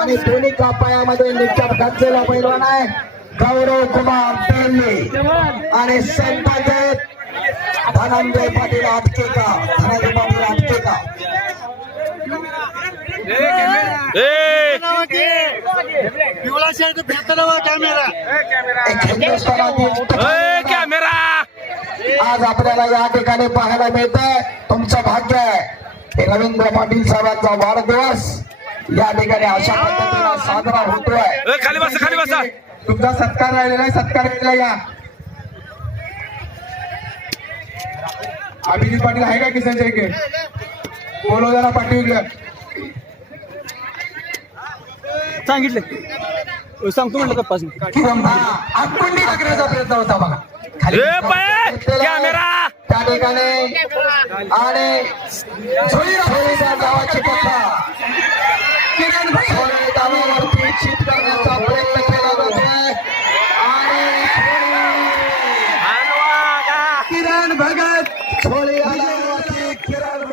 आणि दोन्ही कापायामध्ये निचाप घातलेला पैलवान आहे. गौरव कुमार तेलणे आणि आहेत धनंजय पाटील आटकेका धनंजय पाटील आटकेका पिवळा शर्ट फेकताना कॅमेरा कॅमेरा! आज आपल्याला या ठिकाणी पाहायला मिळत आहे तुमचं भाग्य आहे. रवींद्र पाटील साहेबांचा वाढदिवस. या ठिकाणी अशा पद्धतीने साजरा होतोय. खाली बसा खाली बसा. तुमचा सत्कार राहिलेला आहे सत्कार केला या. अभिजित पाटील आहे का किसन शेळके बोलो जरा पाटील. घ्या सांगितले. सांगतो म्हणलं का पाच आकुंडी टाकण्याचा प्रयत्न होता बघा. खाली ए, पाय! कॅमेरा! त्या ठिकाणी आणि किरण भगत झोळी आल्यावरती किरण